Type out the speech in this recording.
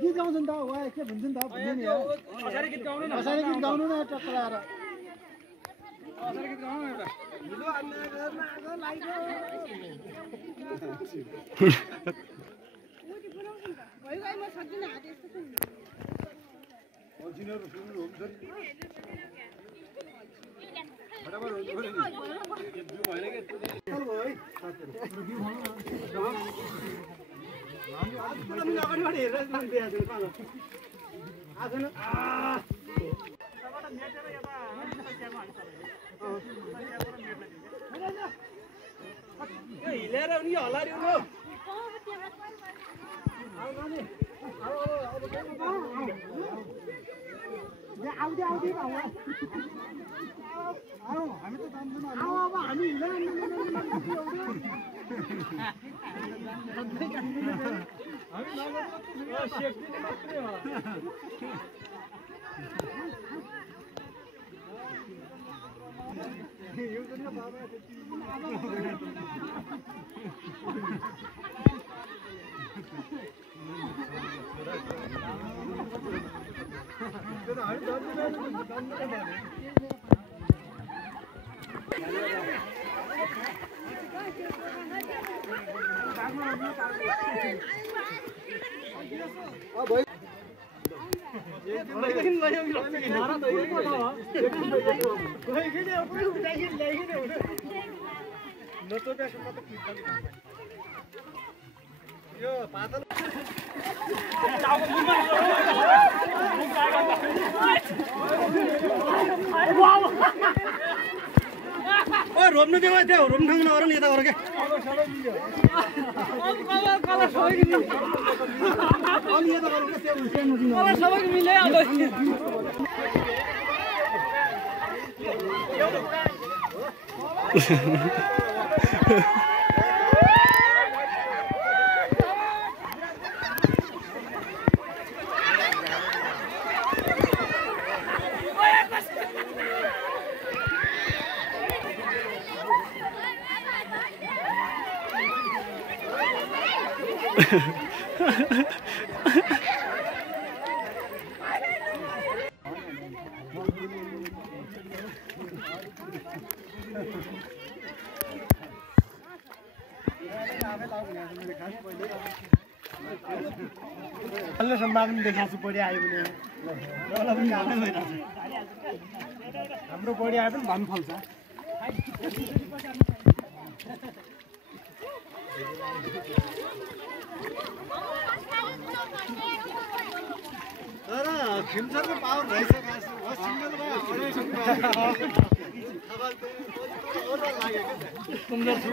गीत गाउँछन् त वा के भन्छन् त भन्ने नि असारे गीत गाउनु न टक्क लाएर असारे गीत गाउनु एउटा हिलो अन्ना लाग्यो भइ गइ म सक्दिन हात यस्तो छ अजिनहरु सुन्नु हुन्छ नि बराबर हुन्छ नि यो भ्यू भएन के चल भाइ हामी अगाडिबाट हेरेर मान्छे आजु आज न तबाट मेटेर यता सच्यामा हाल्छ हिलेर नि हलारि उलो आउँदै आउँदै हामी त जान्दैन अब हामी हिलेर सेफ्टी मात्रै हो यो पनि बाबा यो पातल रोप्नु देऊ त्यो रोप्नु ठाउँ नगर नि यता गर के सबै मिले अलि सम्भावना देखाछु बढी आयो भने होला पनि हाल्नै भइराछ हाम्रो बढी आयो पनि भन फल्छ तर खिमसरको पावर रहेछ खास सिंगल भयो अढाई सक्नु खबर त ओर लाग्यो के सुन्दर छु